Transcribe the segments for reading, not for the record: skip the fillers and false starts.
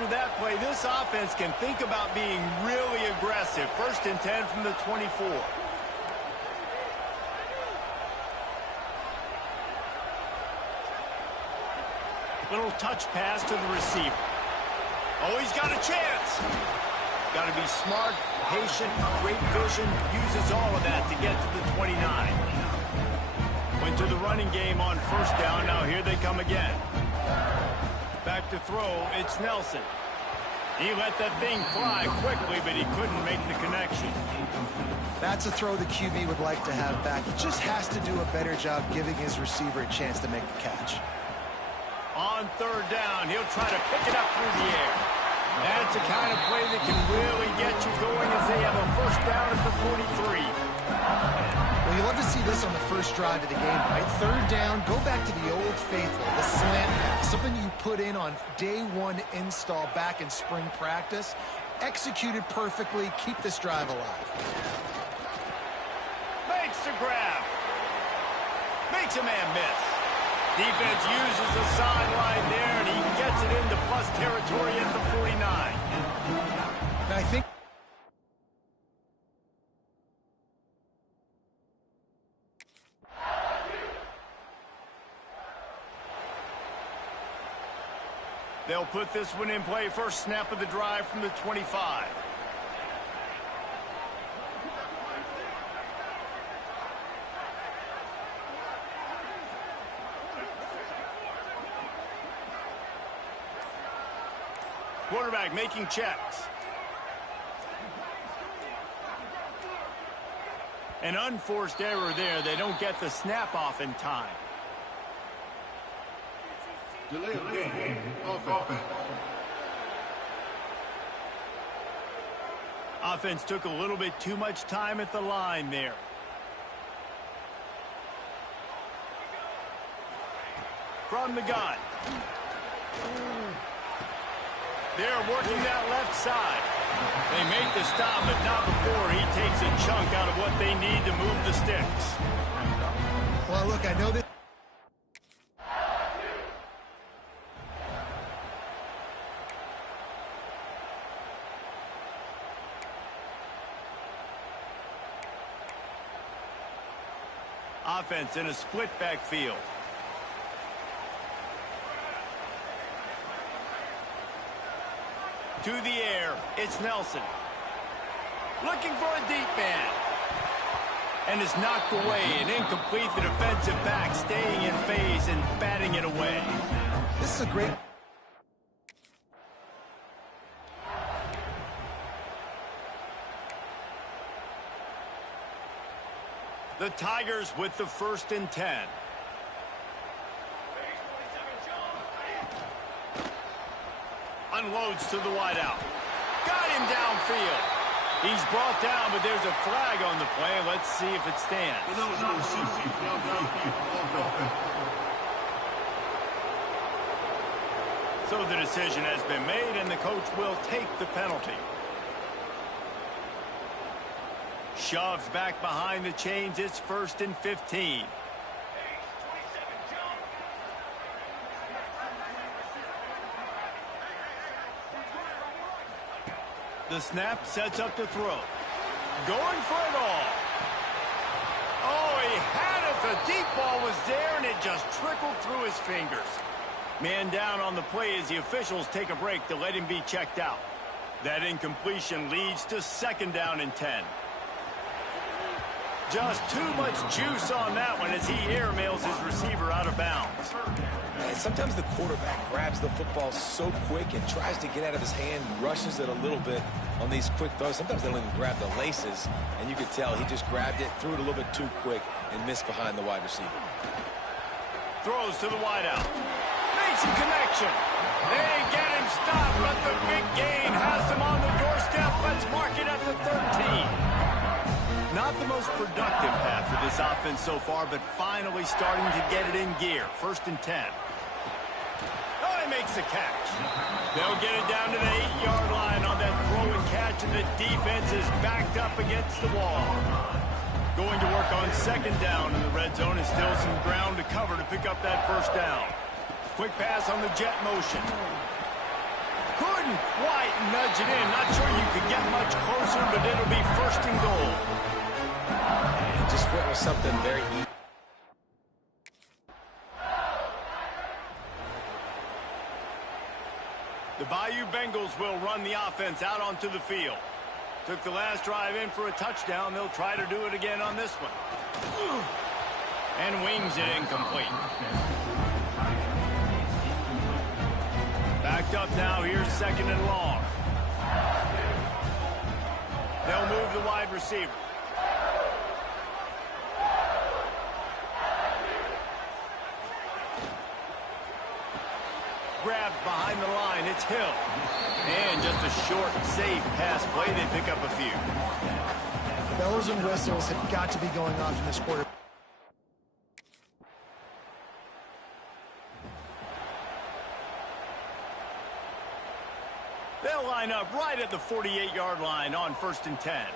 after that play, this offense can think about being really aggressive. 1st and 10 from the 24. Little touch pass to the receiver. Oh, he's got a chance. Got to be smart, patient, great vision. Uses all of that to get to the 29. Went to the running game on 1st down. Now here they come again. Back to throw. It's Nelson. He let that thing fly quickly, but he couldn't make the connection. That's a throw the QB would like to have back. He just has to do a better job giving his receiver a chance to make the catch. On 3rd down, he'll try to pick it up through the air. That's the kind of play that can really get you going as they have a 1st down at the 43. Well, you love to see this on the first drive of the game, right? 3rd down, go back to the old faithful, the slant pass, something you put in on day 1 install back in spring practice. Executed perfectly, keep this drive alive. Makes the grab. Makes a man miss. Defense uses the sideline there, and he gets it into plus territory at the 49. And I think they'll put this one in play. First snap of the drive from the 25. Quarterback making checks. An unforced error there. They don't get the snap off in time. Delay of game. Offense. Offense took a little bit too much time at the line there. From the gun. They're working that left side. They make the stop, but not before he takes a chunk out of what they need to move the sticks. well, look, I know that. Offense in a split backfield. To the air, it's Nelson. Looking for a deep man. And is knocked away and incomplete. The defensive back staying in phase and batting it away. This is a great. The Tigers with the 1st and 10. Unloads to the wideout. Got him downfield. He's brought down, but there's a flag on the play. Let's see if it stands. So the decision has been made, and the coach will take the penalty. Shoves back behind the chains. It's 1st and 15. The snap sets up the throw. Going for it all. Oh, he had it. The deep ball was there, and it just trickled through his fingers. Man down on the play as the officials take a break to let him be checked out. That incompletion leads to 2nd down and 10. Just too much juice on that one as he airmails his receiver out of bounds. And sometimes the quarterback grabs the football so quick and tries to get out of his hand, rushes it a little bit on these quick throws. Sometimes they don't even grab the laces, and you could tell he just grabbed it, threw it a little bit too quick, and missed behind the wide receiver. Throws to the wideout. Makes a connection. They get him stopped, but the big gain has him on the doorstep. Let's mark it at the 13. Not the most productive half of this offense so far, but finally starting to get it in gear. 1st and 10. Oh, he makes the catch. They'll get it down to the 8-yard line on that throw and catch, and the defense is backed up against the wall. Going to work on 2nd down in the red zone, and still some ground to cover to pick up that 1st down. Quick pass on the jet motion. Couldn't quite nudge it in. Not sure you could get much closer, but it'll be first and goal. And just went with something very easy. The Bayou Bengals will run the offense out onto the field. Took the last drive in for a touchdown. They'll try to do it again on this one. And wings it incomplete. Backed up now. Here's second and long. They'll move the wide receiver. Grabbed behind the line. It's Hill. And just a short, safe pass play. They pick up a few. Bells and whistles have got to be going off in this quarter. They'll line up right at the 48-yard line on 1st and 10.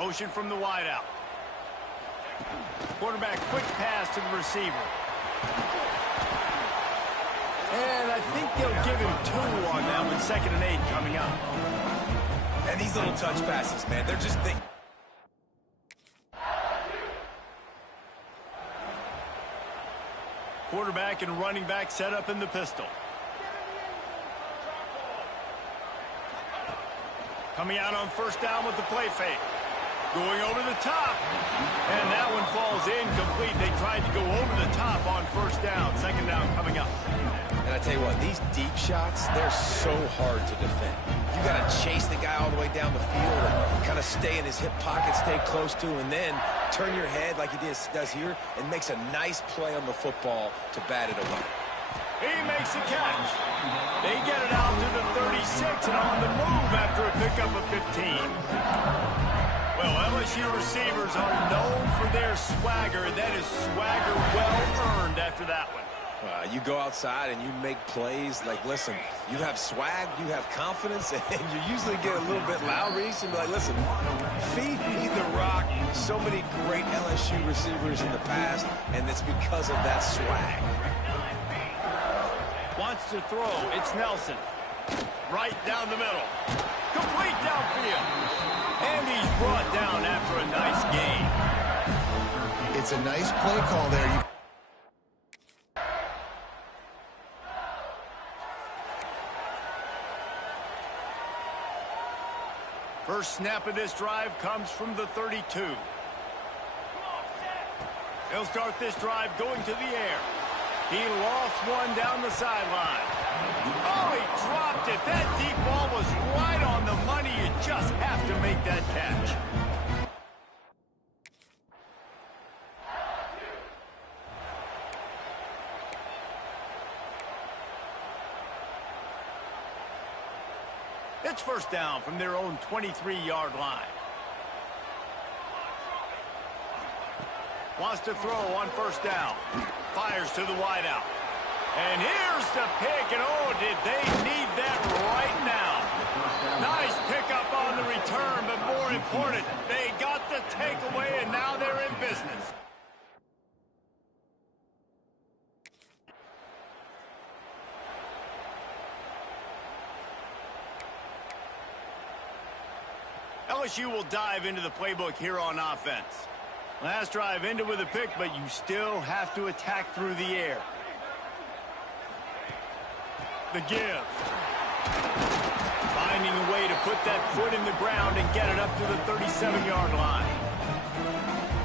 Motion from the wideout. Quarterback, quick pass to the receiver. And I think they'll give him 2 on that one. 2nd and 8 coming up. And these little touch passes, man, they're just thick. Quarterback and running back set up in the pistol. Coming out on 1st down with the play fake. Going over the top. And that one falls incomplete. They tried to go over the top on 1st down. 2nd down coming up. And I tell you what, these deep shots, they're so hard to defend. You got to chase the guy all the way down the field and kind of stay in his hip pocket, stay close to, and then turn your head like he does here and makes a nice play on the football to bat it away. He makes the catch. They get it out to the 36 and on the move after a pickup of 15. Well, LSU receivers are known for their swagger. That is swagger well earned after that one. You go outside and you make plays like, listen, you have swag, you have confidence, and you usually get a little bit loud, Reese, and be like, listen, feed me the rock. So many great LSU receivers in the past, and it's because of that swag. Wants to throw. It's Nelson. Right down the middle. Complete downfield. And he's brought down after a nice gain. It's a nice play call there. First snap of this drive comes from the 32. They'll start this drive going to the air. He lost one down the sideline. Oh, he dropped it. That deep ball was right on the money. You just have to make that catch. It's 1st down from their own 23-yard line. Wants to throw on 1st down. Fires to the wideout. And here's the pick. And oh, did they need that right now. Nice pickup on the return, but more important, they got the takeaway, and now they're in business. LSU will dive into the playbook here on offense. Last drive ended with a pick, but you still have to attack through the air. The give. Finding a way to put that foot in the ground and get it up to the 37-yard line.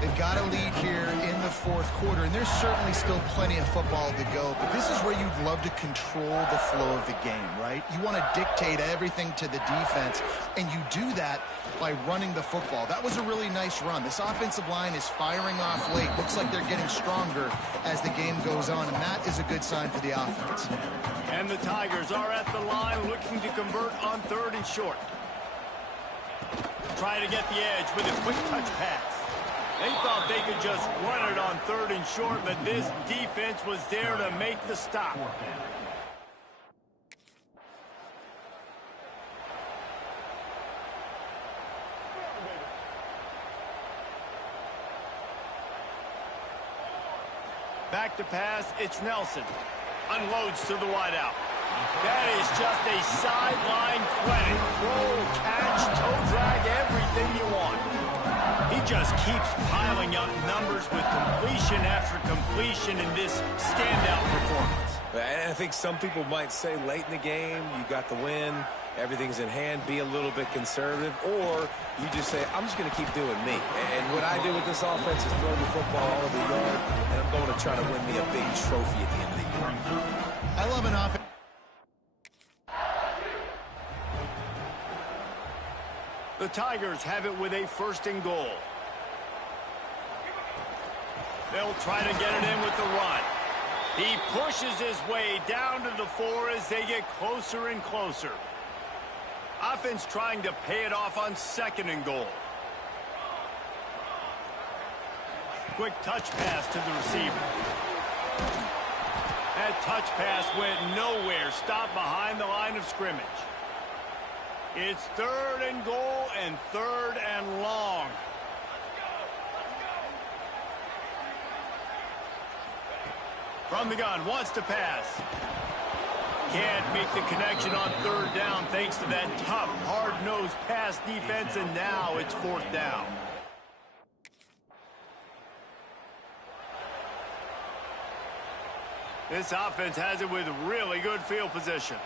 They've got a lead here in the 4th quarter, and there's certainly still plenty of football to go, but this is where you'd love to control the flow of the game, right? You want to dictate everything to the defense, and you do that by running the football. That was a really nice run. This offensive line is firing off late. Looks like they're getting stronger as the game goes on, and that is a good sign for the offense. And the Tigers are at the line looking to convert on 3rd and short. Try to get the edge with a quick touch pass. They thought they could just run it on 3rd and short, but this defense was there to make the stop. Back to pass, it's Nelson. Unloads to the wideout. That is just a sideline clinic. Throw, catch, toe drag, everything you want. He just keeps piling up numbers with completion after completion in this standout performance. And I think some people might say late in the game, you got the win, everything's in hand, be a little bit conservative, or you just say, I'm just going to keep doing me. And what I do with this offense is throw the football all over the yard, and I'm going to try to win me a big trophy at the end of the year. I love an offense. The Tigers have it with a 1st and goal. They'll try to get it in with the run. He pushes his way down to the 4 as they get closer and closer. Offense trying to pay it off on 2nd and goal. Quick touch pass to the receiver. That touch pass went nowhere. Stopped behind the line of scrimmage. It's 3rd and goal and 3rd and long. From the gun, wants to pass. Can't make the connection on 3rd down thanks to that tough, hard-nosed pass defense, and now it's 4th down. This offense has it with really good field position.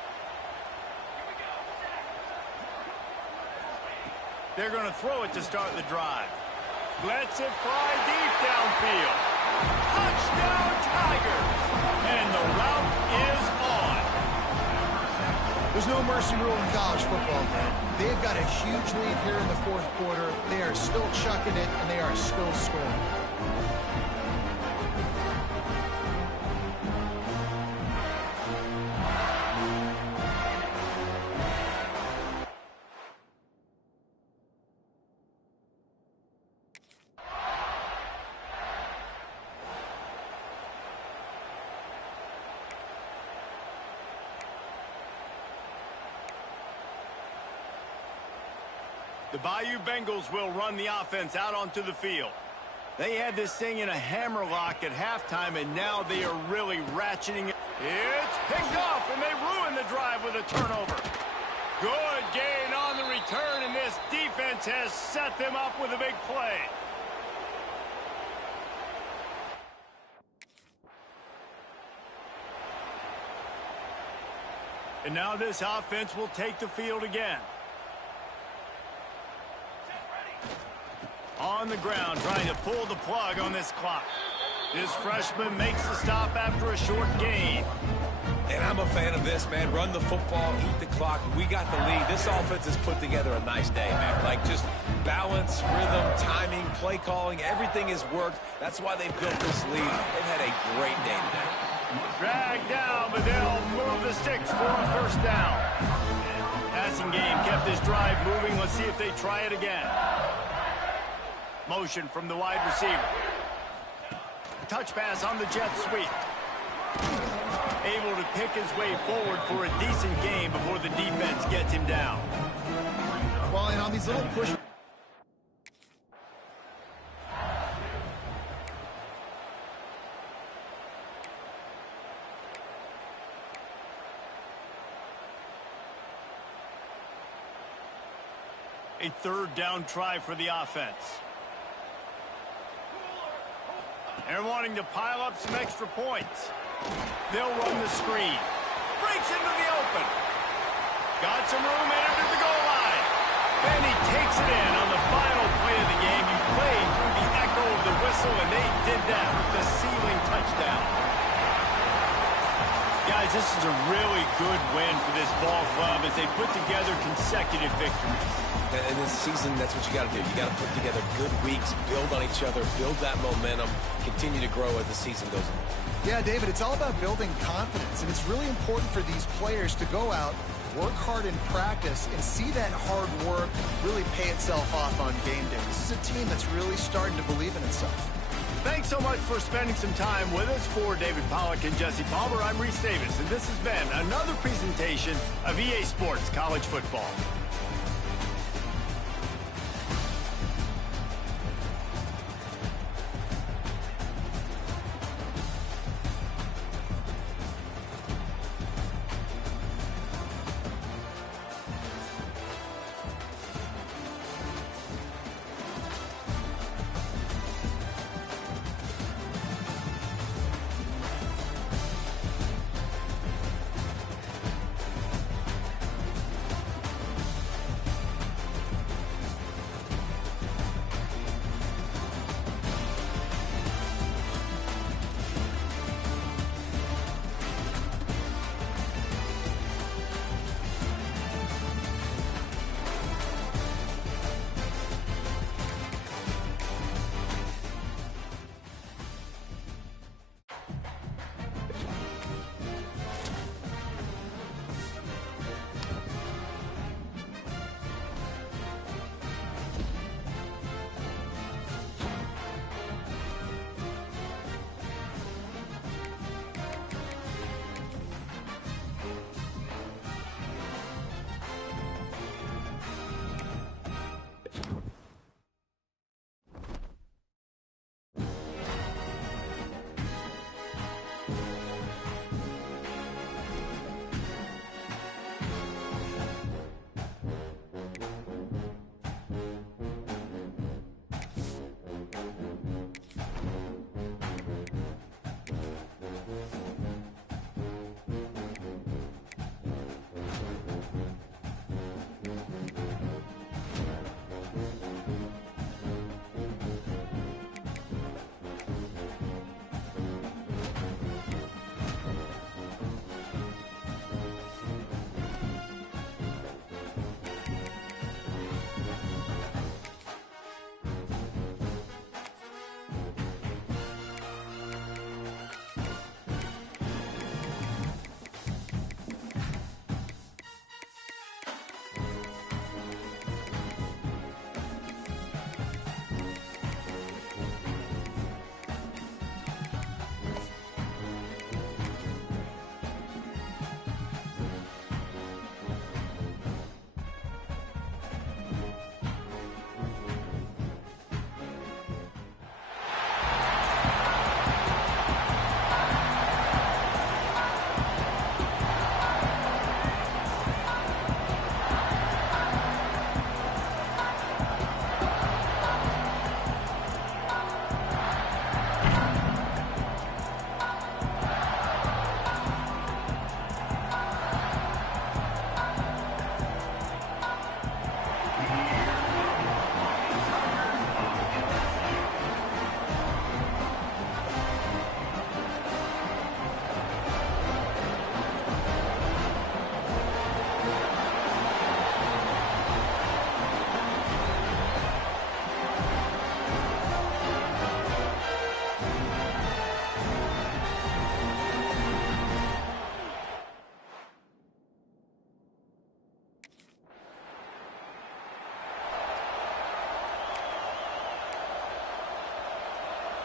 They're going to throw it to start the drive. Lets it fly deep downfield. Touchdown, Tigers! And the route is on. There's no mercy rule in college football, man. They've got a huge lead here in the 4th quarter. They are still chucking it, and they are still scoring. The Bayou Bengals will run the offense out onto the field. They had this thing in a hammerlock at halftime, and now they are really ratcheting it. It's picked off, and they ruin the drive with a turnover. Good gain on the return, and this defense has set them up with a big play. And now this offense will take the field again. On the ground, trying to pull the plug on this clock. This freshman makes the stop after a short gain. And I'm a fan of this, man. Run the football, eat the clock. We got the lead. This offense has put together a nice day, man. Like just balance, rhythm, timing, play calling, everything has worked. That's why they've built this lead. They've had a great day today. Dragged down, but they'll move the sticks for a 1st down. Passing game kept this drive moving. Let's see if they try it again. Motion from the wide receiver. Touch pass on the jet sweep. Able to pick his way forward for a decent gain before the defense gets him down. Well, and on these little push... A 3rd down try for the offense. They're wanting to pile up some extra points. They'll run the screen. Breaks into the open. Got some room and under the goal line. Then he takes it in on the final play of the game. You played through the echo of the whistle, and they did that with the ceiling touchdown. Guys, this is a really good win for this ball club as they put together consecutive victories. And this season, that's what you got to do. You got to put together good weeks, build on each other, build that momentum, continue to grow as the season goes on. Yeah, David, it's all about building confidence, and it's really important for these players to go out, work hard in practice, and see that hard work really pay itself off on game day. This is a team that's really starting to believe in itself. Thanks so much for spending some time with us. For David Pollack and Jesse Palmer, I'm Reese Davis, and this has been another presentation of EA Sports College Football.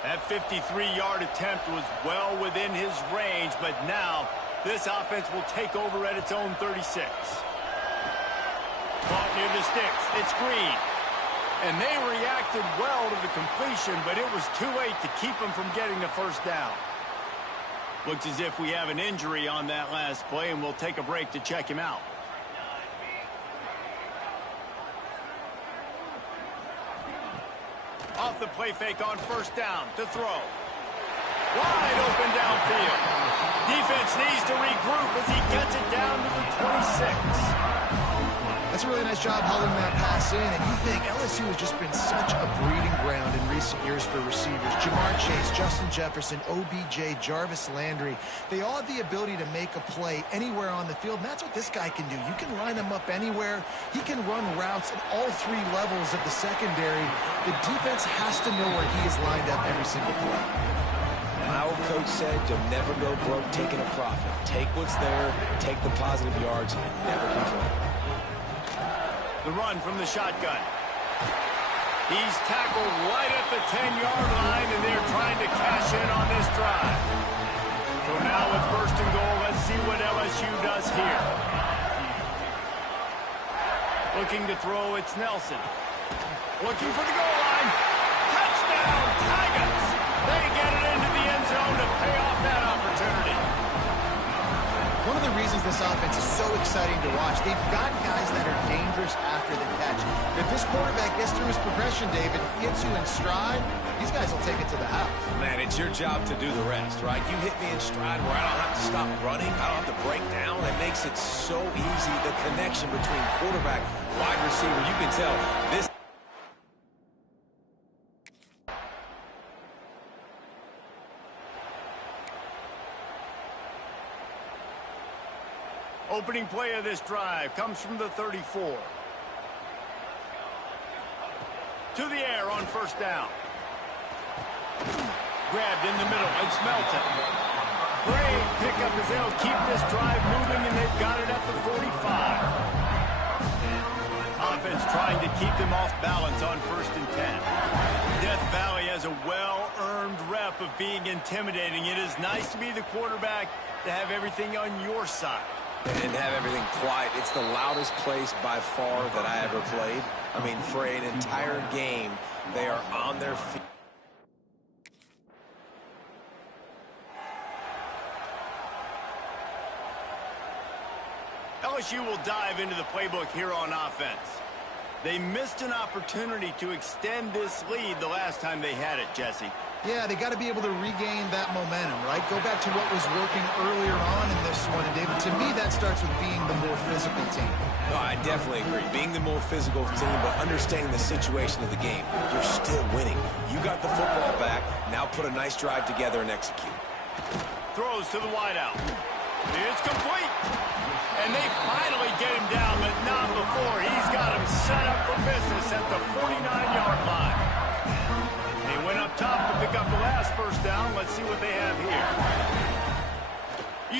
That 53-yard attempt was well within his range, but now this offense will take over at its own 36. Caught near the sticks. It's Green. And they reacted well to the completion, but it was too late to keep them from getting the first down. Looks as if we have an injury on that last play, and we'll take a break to check him out. Off the play fake on first down to throw. Wide open downfield. Defense needs to regroup as he gets it down to the 26. That's a really nice job holding that pass in, and you think LSU has just been such a breeding ground in recent years for receivers. Jamar Chase, Justin Jefferson, OBJ, Jarvis Landry, they all have the ability to make a play anywhere on the field, and that's what this guy can do. You can line him up anywhere. He can run routes at all three levels of the secondary. The defense has to know where he is lined up every single play. My old coach said you'll never go broke taking a profit. Take what's there, take the positive yards, and never complain. The run from the shotgun. He's tackled right at the 10-yard line, and they're trying to cash in on this drive. So now with first and goal, let's see what LSU does here. Looking to throw, it's Nelson. Looking for the goal line. Touchdown, Tigers! They get it into the end zone to pay off that opportunity. One of the reasons this offense is so exciting to watch, they've got guys that are dangerous after the catch. If this quarterback gets through his progression, David, gets you in stride, these guys will take it to the house. Man, it's your job to do the rest, right? You hit me in stride where I don't have to stop running. I don't have to break down. It makes it so easy. The connection between quarterback, wide receiver, you can tell this. Opening play of this drive comes from the 34. To the air on first down. Grabbed in the middle. It's Melton. Great pickup as they'll keep this drive moving, and they've got it at the 45. Offense trying to keep them off balance on first and 10. Death Valley has a well-earned rep of being intimidating. It is nice to be the quarterback, to have everything on your side. And have everything quiet. It's the loudest place by far that I ever played. I mean, for an entire game, they are on their feet. LSU will dive into the playbook here on offense. They missed an opportunity to extend this lead the last time they had it, Jesse. Yeah, they got to be able to regain that momentum, right? Go back to what was working earlier on in this one. And, David, to me, that starts with being the more physical team. No, I definitely agree. Being the more physical team, but understanding the situation of the game. You're still winning. You got the football back. Now put a nice drive together and execute. Throws to the wideout. It's complete. And they finally get him down, but not before. He's got him set up for business at the 49-yard line. They went up top to pick up the last first down. Let's see what they have here.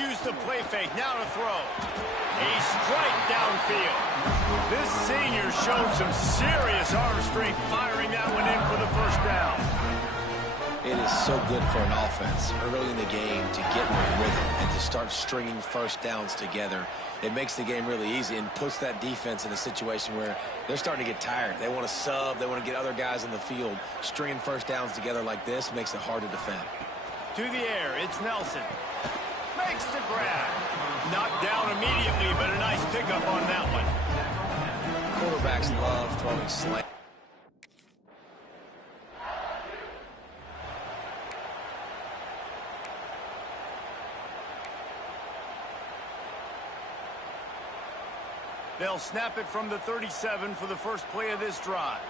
Use the play fake. Now to throw. A strike downfield. This senior showed some serious arm strength firing that one in for the first down. It is so good for an offense early in the game to get in a rhythm and to start stringing first downs together. It makes the game really easy and puts that defense in a situation where they're starting to get tired. They want to sub. They want to get other guys in the field. Stringing first downs together like this makes it hard to defend. To the air, it's Nelson. Makes the grab. Knocked down immediately, but a nice pickup on that one. Quarterbacks love throwing slant. They'll snap it from the 37 for the first play of this drive.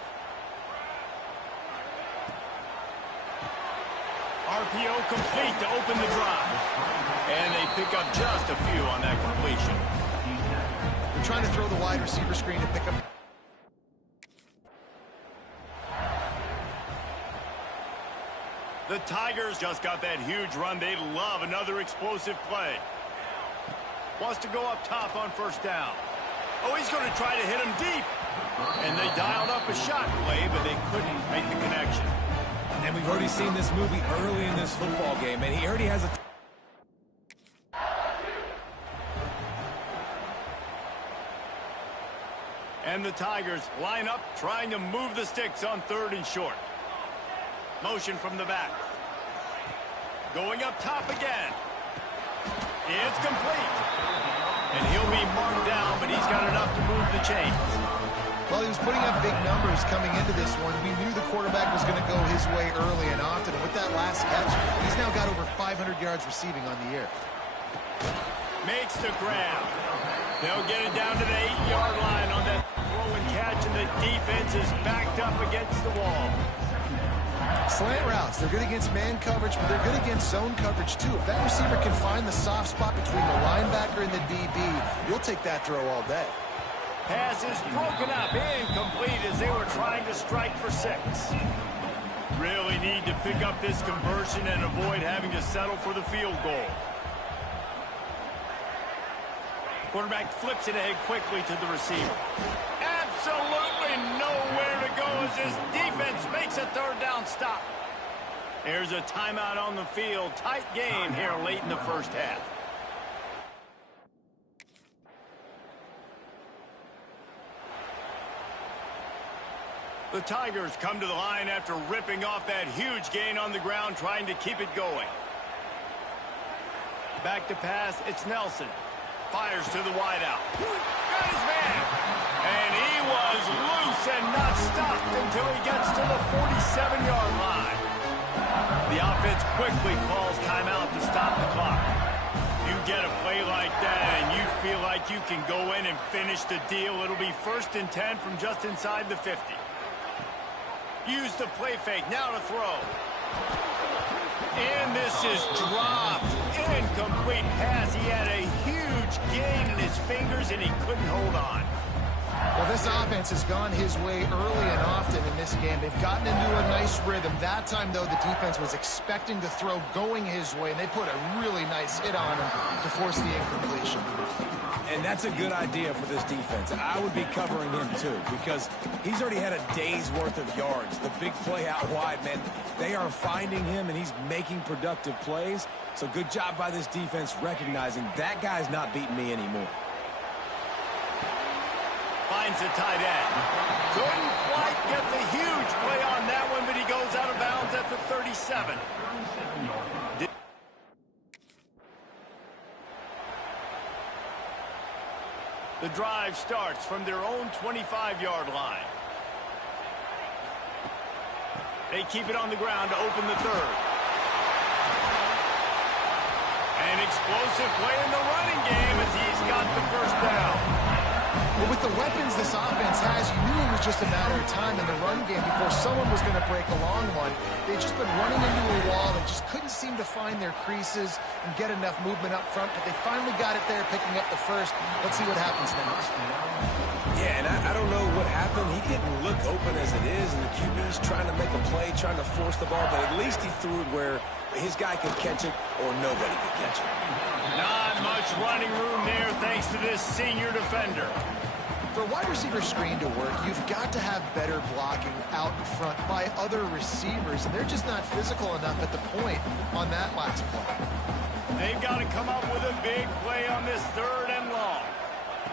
RPO complete to open the drive. And they pick up just a few on that completion. They're trying to throw the wide receiver screen to pick up. The Tigers just got that huge run. They love another explosive play. Wants to go up top on first down. Oh, he's going to try to hit him deep. And they dialed up a shot play, but they couldn't make the connection. And we've already seen this movie early in this football game, and he already has a... And the Tigers line up, trying to move the sticks on 3rd and short. Motion from the back. Going up top again. It's complete. And he'll be marked down, but he's got enough to move the chains. Well, he was putting up big numbers coming into this one. We knew the quarterback was going to go his way early and often. And with that last catch, he's now got over 500 yards receiving on the year. Makes the grab. They'll get it down to the 8-yard line on that throw and catch, and the defense is backed up against the wall. Slant routes, they're good against man coverage, but they're good against zone coverage too. If that receiver can find the soft spot between the linebacker and the DB, you'll take that throw all day. Pass is broken up, incomplete as they were trying to strike for 6. Really need to pick up this conversion and avoid having to settle for the field goal. Quarterback flips it ahead quickly to the receiver. Absolutely nowhere to go as his defense makes a 3rd down stop. There's a timeout on the field. Tight game here late in the first half. The Tigers come to the line after ripping off that huge gain on the ground, trying to keep it going. Back to pass, it's Nelson. Fires to the wideout. Got his man. And he was loose and not stopped until he gets to the 47-yard line. The offense quickly calls timeout to stop the clock. You get a play like that and you feel like you can go in and finish the deal. It'll be 1st and 10 from just inside the 50. Use the play fake, now to throw. And this is dropped. Incomplete pass. He had a huge gain in his fingers and he couldn't hold on. Well, this offense has gone his way early and often in this game. They've gotten into a nice rhythm. That time, though, the defense was expecting the throw going his way, and they put a really nice hit on him to force the incompletion. And that's a good idea for this defense. I would be covering him, too, because he's already had a day's worth of yards. The big play out wide, man, they are finding him, and he's making productive plays. So good job by this defense recognizing that guy's not beating me anymore. Finds a tight end. Couldn't quite get the huge play on that one, but he goes out of bounds at the 37. The drive starts from their own 25-yard line. They keep it on the ground to open the 3rd. An explosive play in the running game as he's got the 1st down. Well, with the weapons this offense has, you knew it was just a matter of time in the run game before someone was going to break a long one. They've just been running into a wall. They just couldn't seem to find their creases and get enough movement up front, but they finally got it there, picking up the 1st. Let's see what happens next. Yeah, and I don't know what happened. He didn't look open as it is, and the QB's trying to make a play, trying to force the ball, but at least he threw it where his guy could catch it or nobody could catch it. Not much running room there thanks to this senior defender. For a wide receiver screen to work, you've got to have better blocking out in front by other receivers, and they're just not physical enough at the point on that last play. They've got to come up with a big play on this 3rd and long.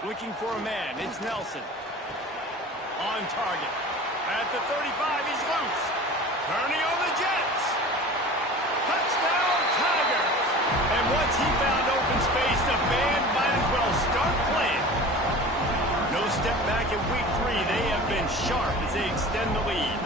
Looking for a man, it's Nelson. On target. At the 35, he's loose. Turning on the Jets. Touchdown, Tigers! And once he found open space, the band might as well start playing. No step back in week 3. They have been sharp as they extend the lead.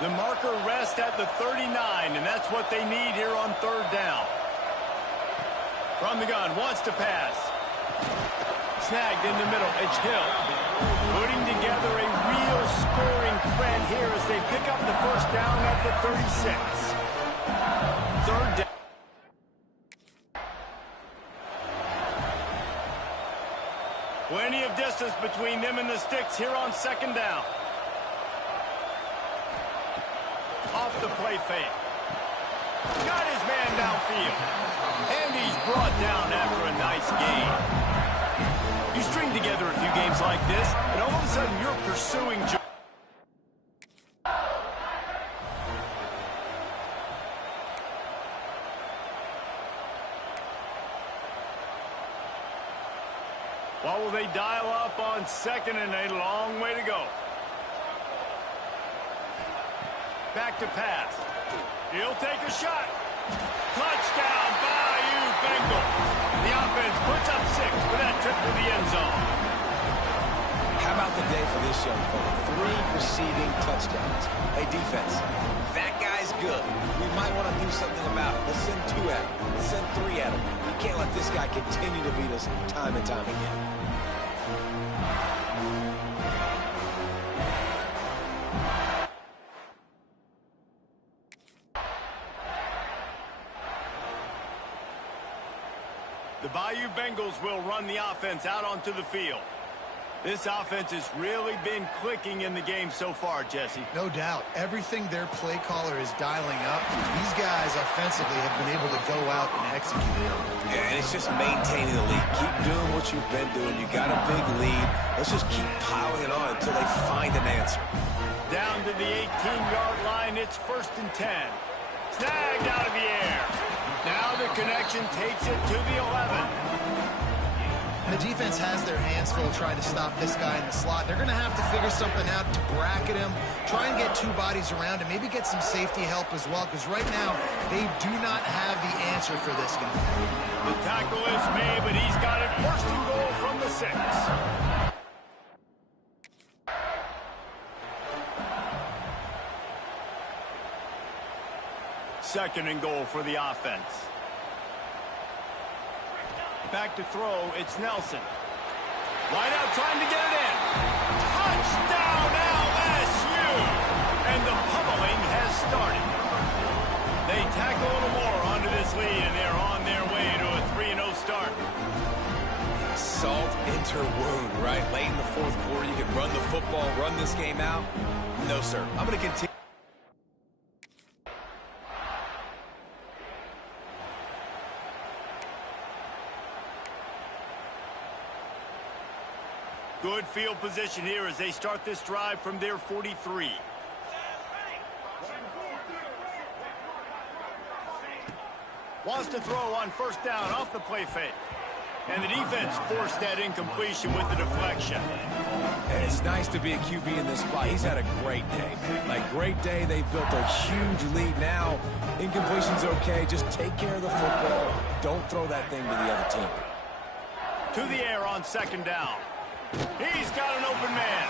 The marker rests at the 39, and that's what they need here on 3rd down. From the gun, wants to pass. Snagged in the middle, it's Hill. Putting together a real scoring threat here as they pick up the 1st down at the 36. 3rd down. Plenty of distance between them and the sticks here on 2nd down. Off the play fake. Got his man downfield. And he's brought down after a nice gain. You string together a few games like this, and all of a sudden you're pursuing joy. What will they dial up on second and a long way to go? Back to pass. He'll take a shot. Touchdown, Bayou Bengals. The offense puts up 6 for that trip to the end zone. How about the day for this young fella? 3 receiving touchdowns. Hey, defense, that guy's good. We might want to do something about it. Let's send 2 at him. Let's send 3 at him. We can't let this guy continue to beat us time and time again. The Bayou Bengals will run the offense out onto the field. This offense has really been clicking in the game so far, Jesse. No doubt. Everything their play caller is dialing up, these guys offensively have been able to go out and execute it. Yeah, and it's just maintaining the lead. Keep doing what you've been doing. You got a big lead. Let's just keep piling it on until they find an answer. Down to the 18-yard line, it's 1st and 10. Snagged out of the air. Now the connection takes it to the 11. And the defense has their hands full trying to stop this guy in the slot. They're going to have to figure something out to bracket him, try and get 2 bodies around, and maybe get some safety help as well, because right now they do not have the answer for this guy. The tackle is made, but he's got it 1st and goal from the 6. Second and goal for the offense. Back to throw, it's Nelson. Wide out trying to get it in. Touchdown LSU! And the pummeling has started. They tack a little more onto this lead, and they're on their way to a 3-0 start. Salt into wound, right? Late in the 4th quarter, you can run the football, run this game out. No, sir. I'm going to continue. Good field position here as they start this drive from their 43. Wants to throw on 1st down off the play fake. And the defense forced that incompletion with the deflection. And it's nice to be a QB in this spot. He's had a great day, man. Like, great day. They've built a huge lead now. Incompletion's okay. Just take care of the football. Don't throw that thing to the other team. To the air on 2nd down. He's got an open man.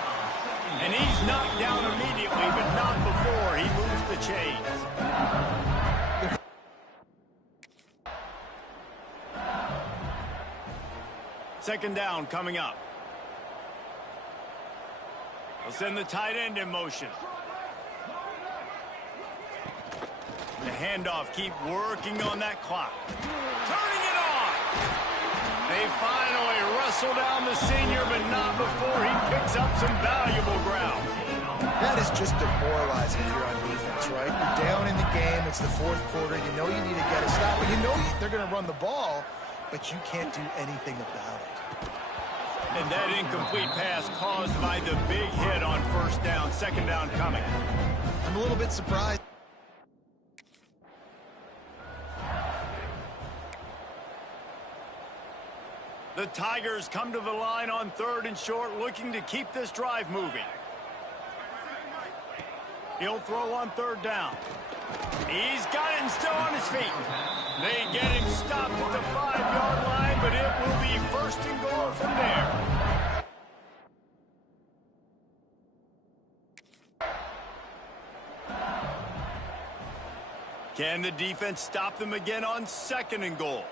And he's knocked down immediately, but not before he moves the chains. Second down coming up. They'll send the tight end in motion. The handoff, keep working on that clock. Turning it on! They finally wrestle down the senior, but not before he picks up some valuable ground. That is just demoralizing if you're on defense, right? You're down in the game. It's the 4th quarter. You know you need to get a stop. And you know they're going to run the ball, but you can't do anything about it. And that incomplete pass caused by the big hit on 1st down. 2nd down coming. I'm a little bit surprised. The Tigers come to the line on 3rd and short, looking to keep this drive moving. He'll throw on 3rd down. He's got it and still on his feet. They get him stopped at the 5-yard line, but it will be 1st and goal from there. Can the defense stop them again on 2nd and goal?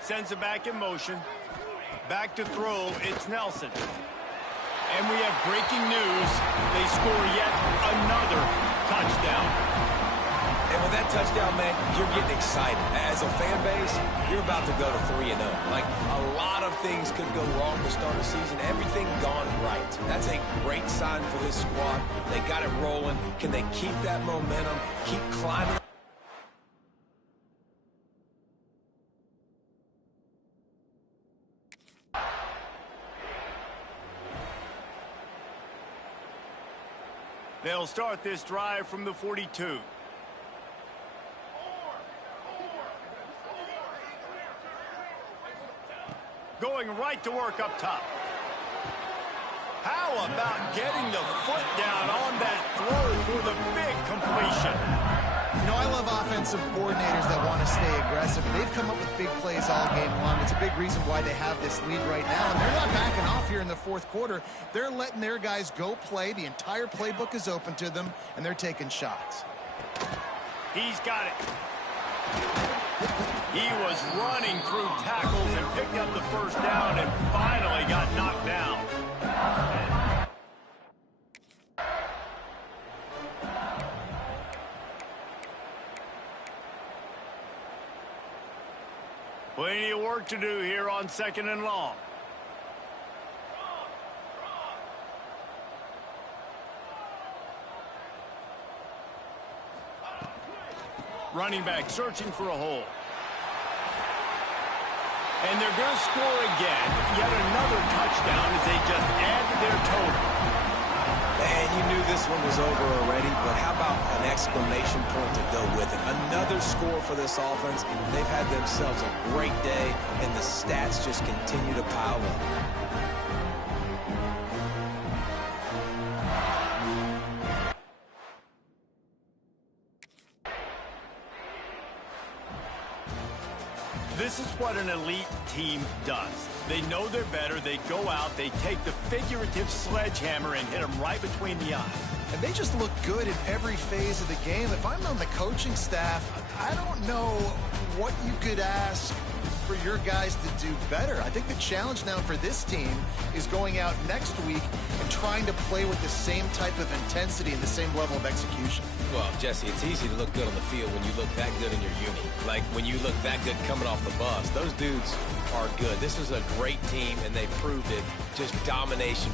Sends it back in motion. Back to throw, it's Nelson. And we have breaking news. They score yet another touchdown. And with that touchdown, man, you're getting excited. As a fan base, you're about to go to 3-0. Like, a lot of things could go wrong to start a season. Everything gone right. That's a great sign for this squad. They got it rolling. Can they keep that momentum, keep climbing? They'll start this drive from the 42. Going right to work up top. How about getting the foot down on that throw for the big completion? You know, I love offensive coordinators that want to stay aggressive. They've come up with big plays all game long. It's a big reason why they have this lead right now. And they're not backing off here in the fourth quarter. They're letting their guys go play. The entire playbook is open to them, and they're taking shots. He's got it. He was running through tackles and picked up the first down and finally got knocked down. Plenty of work to do here on 2nd and long. Running back searching for a hole. And they're going to score again. Yet another touchdown as they just add to their total. Man, you knew this one was over already, but how about an exclamation point to go with it? Another score for this offense. They've had themselves a great day, and the stats just continue to pile up. This is what an elite team does. They know they're better. They go out. They take the figurative sledgehammer and hit them right between the eyes. And they just look good in every phase of the game. If I'm on the coaching staff, I don't know what you could ask for your guys to do better. I think the challenge now for this team is going out next week and trying to play with the same type of intensity and the same level of execution. Well, Jesse, it's easy to look good on the field when you look that good in your uni. Like when you look that good coming off the bus. Those dudes are good. This is a great team, and they proved it. Just domination.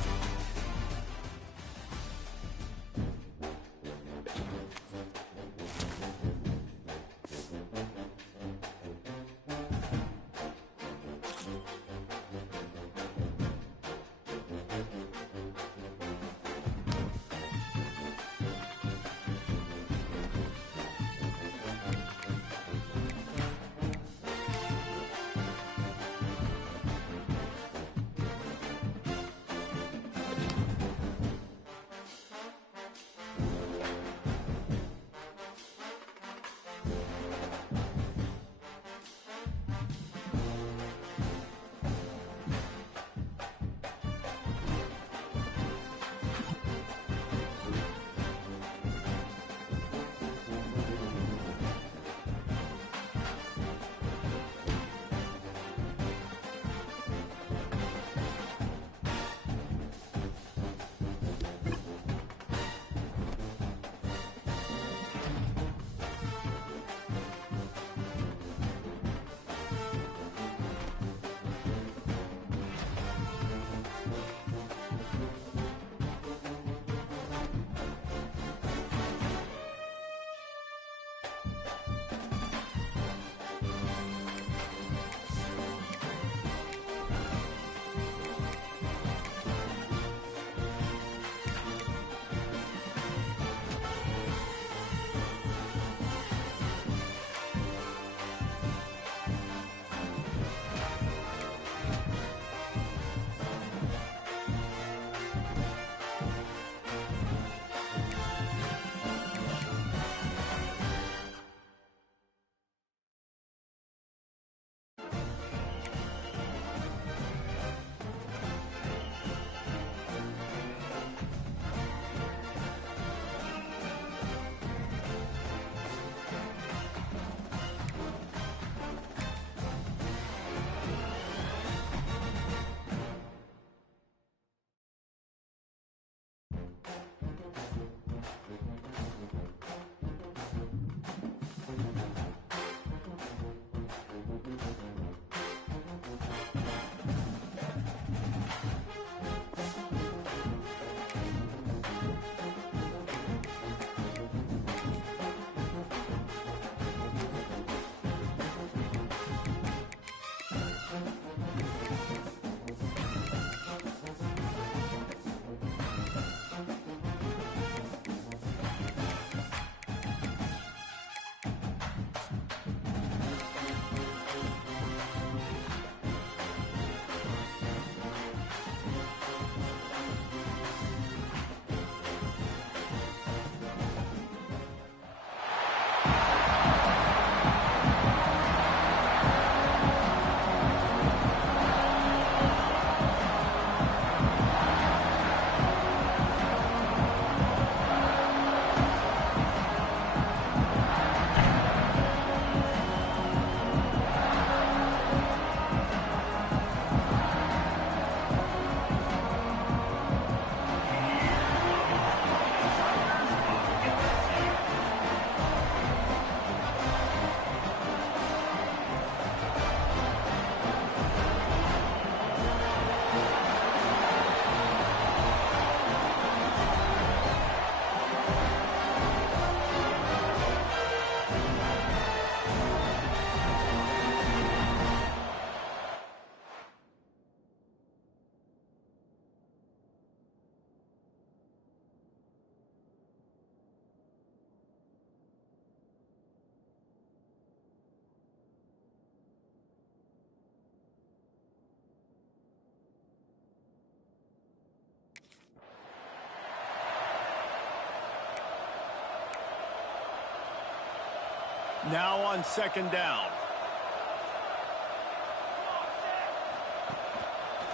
Now on second down.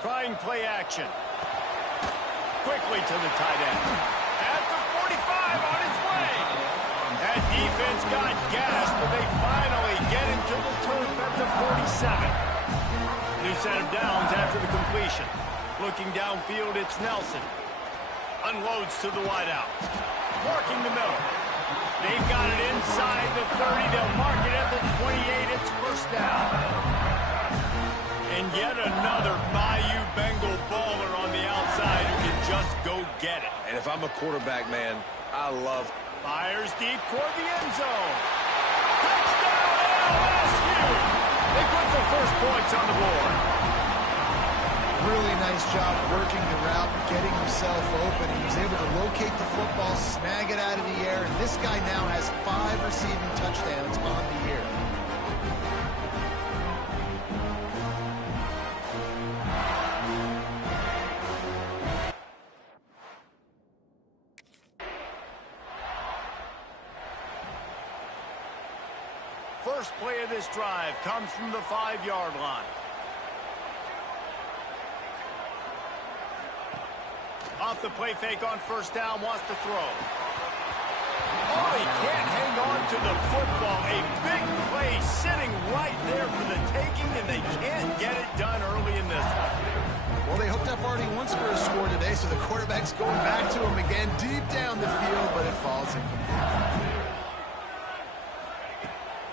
Trying play action. Quickly to the tight end. At the 45 on his way. That defense got gassed, but they finally get him to the turf at the 47. New set of downs after the completion. Looking downfield, it's Nelson. Unloads to the wideout. Working the middle. They've got it inside the 30. They'll mark it at the 28. It's first down. And yet another Bayou Bengal baller on the outside who can just go get it. And if I'm a quarterback, man, I love... Fires deep toward the end zone. Touchdown LSU! They put the first points on the board. Really nice job working the route, getting himself open. He was able to locate the football, snag it out of the air, and this guy now has 5 receiving touchdowns on the year. First play of this drive comes from the 5-yard line. Off the play fake on first down, wants to throw. Oh, he can't hang on to the football. A big play sitting right there for the taking, and they can't get it done early in this one. Well, they hooked up already once for a score today, so the quarterback's going back to him again deep down the field, but it falls incomplete.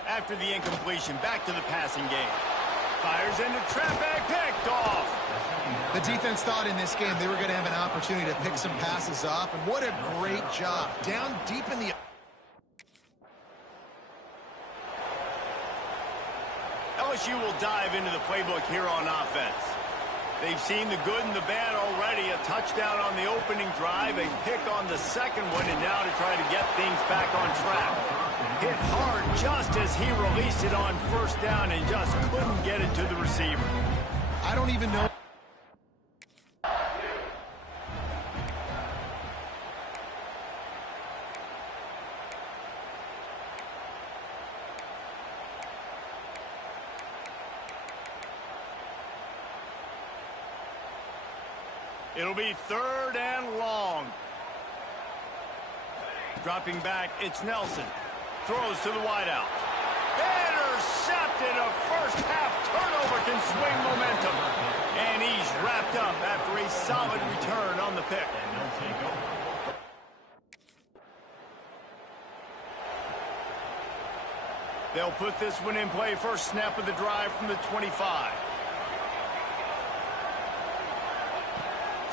After the incompletion, back to the passing game. Fires into traffic, picked off. The defense thought in this game they were going to have an opportunity to pick some passes off, and what a great job. Down deep in the... LSU will dive into the playbook here on offense. They've seen the good and the bad already. A touchdown on the opening drive, a pick on the second one, and now to try to get things back on track. Hit hard just as he released it on first down and just couldn't get it to the receiver. I don't even know. It'll be third and long. Dropping back, it's Nelson. Throws to the wideout. Intercepted. A first-half turnover can swing momentum. And he's wrapped up after a solid return on the pick. They'll put this one in play. First snap of the drive from the 25.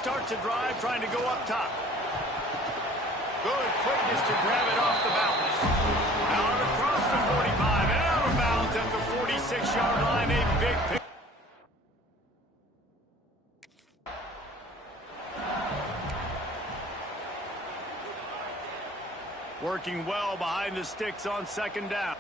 Starts a drive trying to go up top. Good quickness to grab it off the bounce. Out across the 45 and out of bounds at the 46-yard line. A big pick. Working well behind the sticks on second down.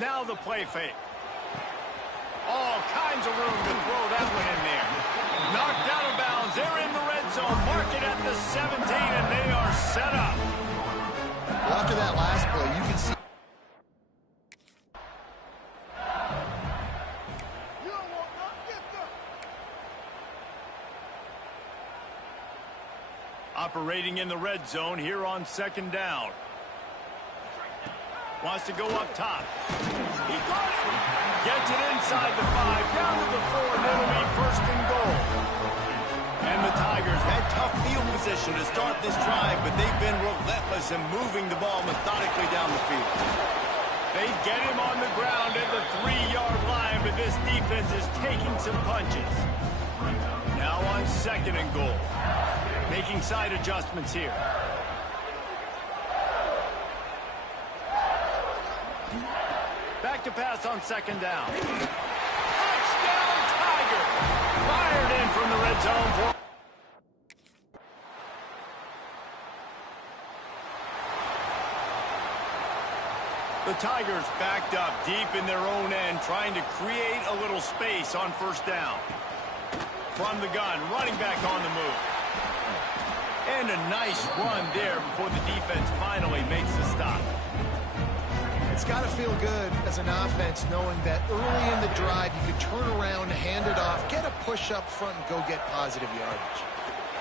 Now the play fake. All kinds of room to throw that one in there. Knocked out of bounds. They're in the red zone. Mark it at the 17, and they are set up. Well, after that last play, you can see... Operating in the red zone here on second down. Wants to go up top. He got it. Gets it inside the 5, down to the 4, and it'll be first and goal. And the Tigers had tough field position. formation to start this drive, but they've been relentless in moving the ball methodically down the field. They get him on the ground at the 3-yard line, but this defense is taking some punches. Now on 2nd and goal. Making side adjustments here. Back to pass on 2nd down. Touchdown, Tiger! Fired in from the red zone for... The Tigers backed up deep in their own end, trying to create a little space on 1st down. From the gun, running back on the move. And a nice run there before the defense finally makes the stop. It's got to feel good as an offense knowing that early in the drive you could turn around, hand it off, get a push up front, and go get positive yardage.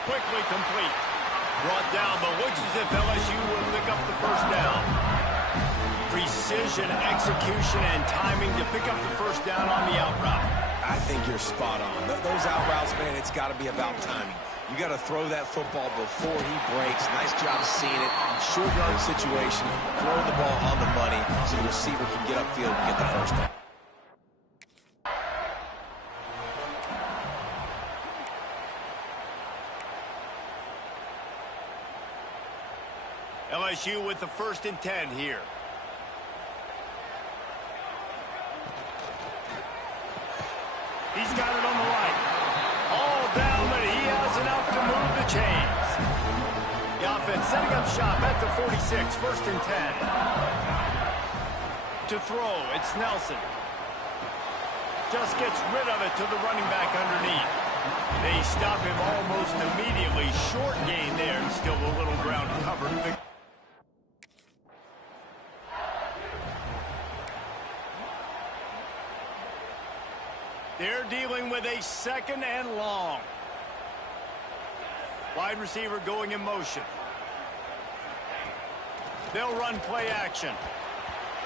Quickly complete. Brought down, but looks as if LSU will pick up the 1st down. Precision, execution, and timing to pick up the 1st down on the out route. I think you're spot on. Those out routes, man, it's got to be about timing. You got to throw that football before he breaks. Nice job seeing it. Short yard situation, throwing the ball on the money so the receiver can get upfield and get the 1st down. LSU with the 1st and 10 here. He's got it on the right. All down, but he has enough to move the chains. The offense setting up shop at the 46, 1st and 10. To throw, it's Nelson. Just gets rid of it to the running back underneath. They stop him almost immediately. Short gain there, and still a little ground covered. They're dealing with a 2nd and long. Wide receiver going in motion. They'll run play action.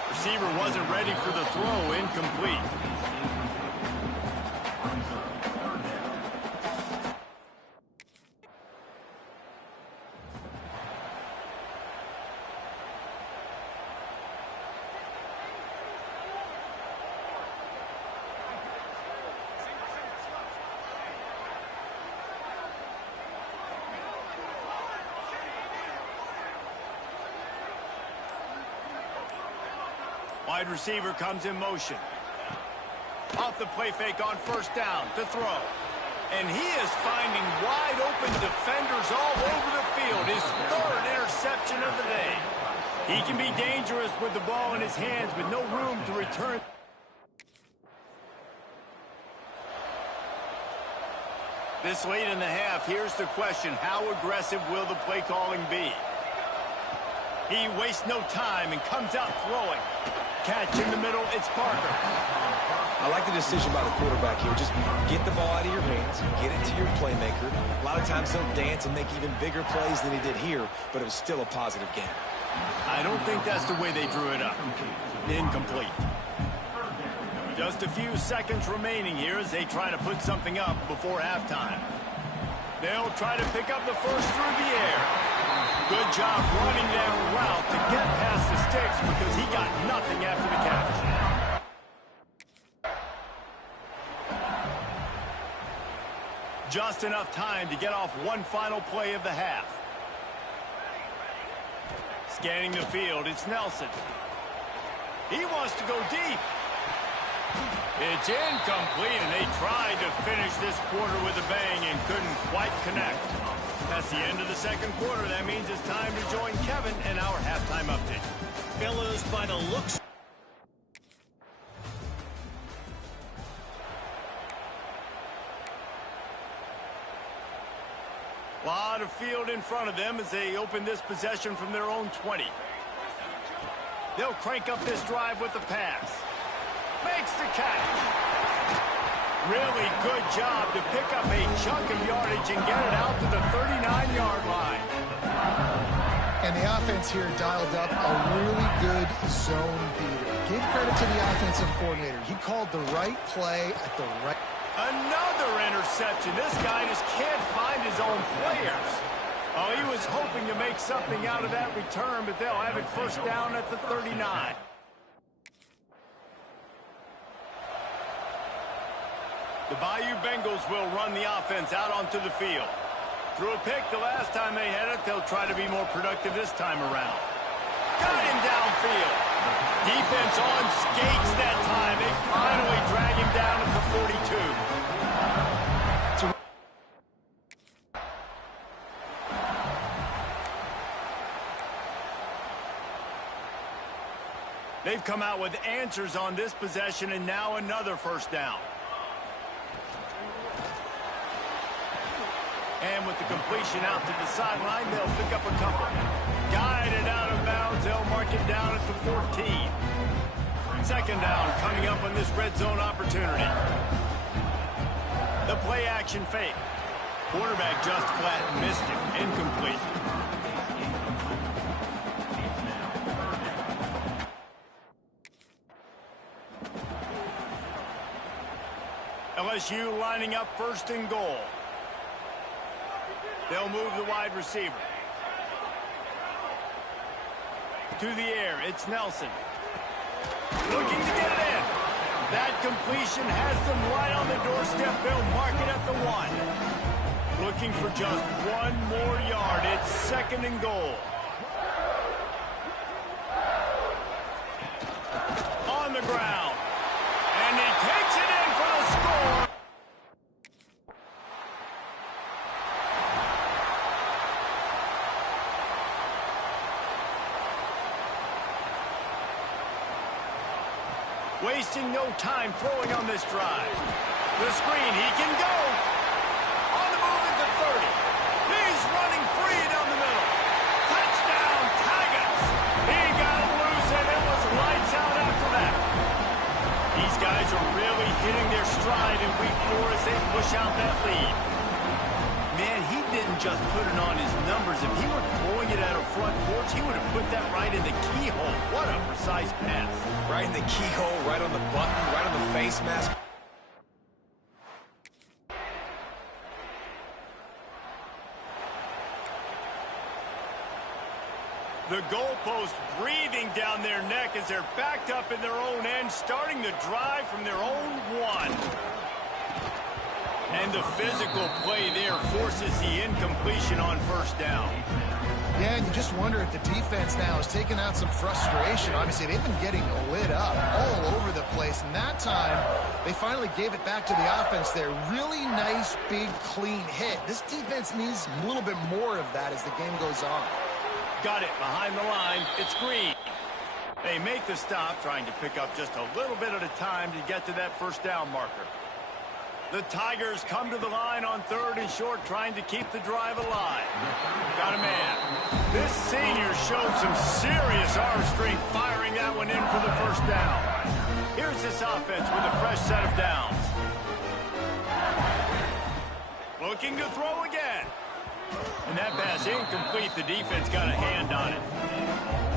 Receiver wasn't ready for the throw, incomplete. Wide receiver comes in motion. Off the play fake on 1st down to throw. And he is finding wide open defenders all over the field. His 3rd interception of the day. He can be dangerous with the ball in his hands, but no room to return. This late in the half, here's the question. How aggressive will the play calling be? He wastes no time and comes out throwing. Catch in the middle, it's Parker. I like the decision by the quarterback here. Just get the ball out of your hands, get it to your playmaker. A lot of times he'll dance and make even bigger plays than he did here, but it was still a positive game. I don't think that's the way they drew it up. Incomplete. Just a few seconds remaining here as they try to put something up before halftime. They'll try to pick up the 1st through the air. Good job running that route to get past the sticks because he got nothing after the catch. Just enough time to get off one final play of the half. Scanning the field, it's Nelson. He wants to go deep. It's incomplete, and they tried to finish this quarter with a bang and couldn't quite connect. That's the end of the 2nd quarter. That means it's time to join Kevin in our halftime update. Fellas, by the looks... Lot of field in front of them as they open this possession from their own 20. They'll crank up this drive with the pass. Makes the catch. Really good job to pick up a chunk of yardage and get it out to the 39-yard line. And the offense here dialed up a really good zone beater. Give credit to the offensive coordinator. He called the right play at the right... Another interception. This guy just can't find his own players. Oh, he was hoping to make something out of that return, but they'll have it first down at the 39. The Bayou Bengals will run the offense out onto the field. Threw a pick the last time they had it. They'll try to be more productive this time around. Got him downfield. Defense on skates that time. They finally drag him down at the 42. They've come out with answers on this possession, and now another first down. And with the completion out to the sideline, they'll pick up a couple. Guided out of bounds, they'll mark it down at the 14. Second down coming up on this red zone opportunity. The play action fake. Quarterback just flat missed it. Incomplete. LSU lining up first and goal. They'll move the wide receiver. To the air, it's Nelson. Looking to get it in. That completion has them right on the doorstep. They'll mark it at the 1. Looking for just one more yard. It's second and goal. On the ground. And he takes it in for the score. Wasting no time throwing on this drive. The screen, he can go. On the move at the 30. He's running free down the middle. Touchdown, Tigers. He got loose, and it was lights out after that. These guys are really hitting their stride in week 4 as they push out that lead. Man, he didn't just put it on his numbers. If he were throwing it at a front porch, he would have put that right in the keyhole. What a precise pass. Right in the keyhole, right on the button, right on the face mask. The goalpost breathing down their neck as they're backed up in their own end, starting the drive from their own 1. And the physical play there forces the incompletion on first down. Yeah, and you just wonder if the defense now is taking out some frustration. Obviously, they've been getting lit up all over the place. And that time, they finally gave it back to the offense there. Really nice, big, clean hit. This defense needs a little bit more of that as the game goes on. Got it behind the line. It's Green. They make the stop, trying to pick up just a little bit at a time to get to that first down marker. The Tigers come to the line on 3rd and short, trying to keep the drive alive. Got a man. This senior showed some serious arm strength, firing that one in for the first down. Here's this offense with a fresh set of downs. Looking to throw again. And that pass incomplete. The defense got a hand on it.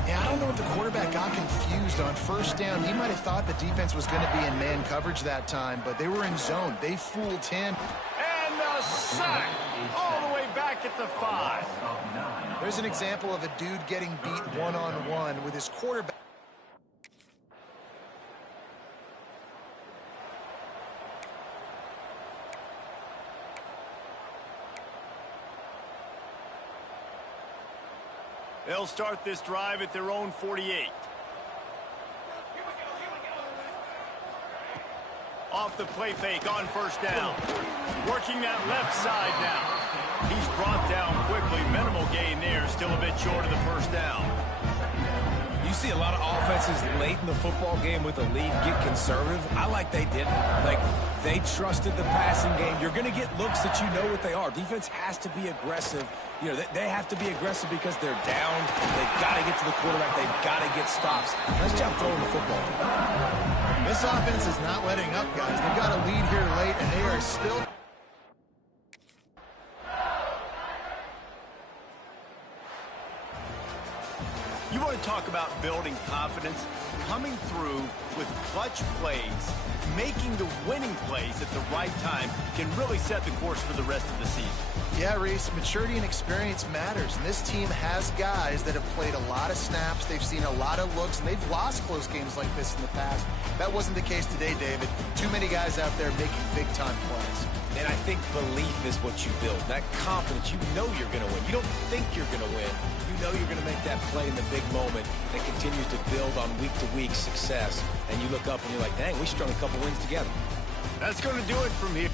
Yeah, I don't know if the quarterback got confused on first down. He might have thought the defense was going to be in man coverage that time, but they were in zone. They fooled him. And the sack all the way back at the 5. There's an example of a dude getting beat one-on-one with his quarterback. They'll start this drive at their own 48. Off the play fake on first down. Working that left side now. He's brought down quickly. Minimal gain there. Still a bit short of the first down. You see a lot of offenses late in the football game with a lead get conservative. I like they didn't. Like, they trusted the passing game. You're going to get looks that you know what they are. Defense has to be aggressive. You know, they have to be aggressive because they're down. They've got to get to the quarterback. They've got to get stops. Nice job throwing the football. This offense is not letting up, guys. They've got a lead here late, and they are still... You want to talk about building confidence? Coming through with clutch plays, making the winning plays at the right time can really set the course for the rest of the season. Yeah, Reese, maturity and experience matters, and this team has guys that have played a lot of snaps, they've seen a lot of looks, and they've lost close games like this in the past. That wasn't the case today, David. Too many guys out there making big-time plays. And I think belief is what you build, that confidence. You know you're going to win. You don't think you're going to win. You know you're going to make that play in the big moment that continues to build on week-to-week success. And you look up and you're like, dang, we strung a couple wins together. That's going to do it from here.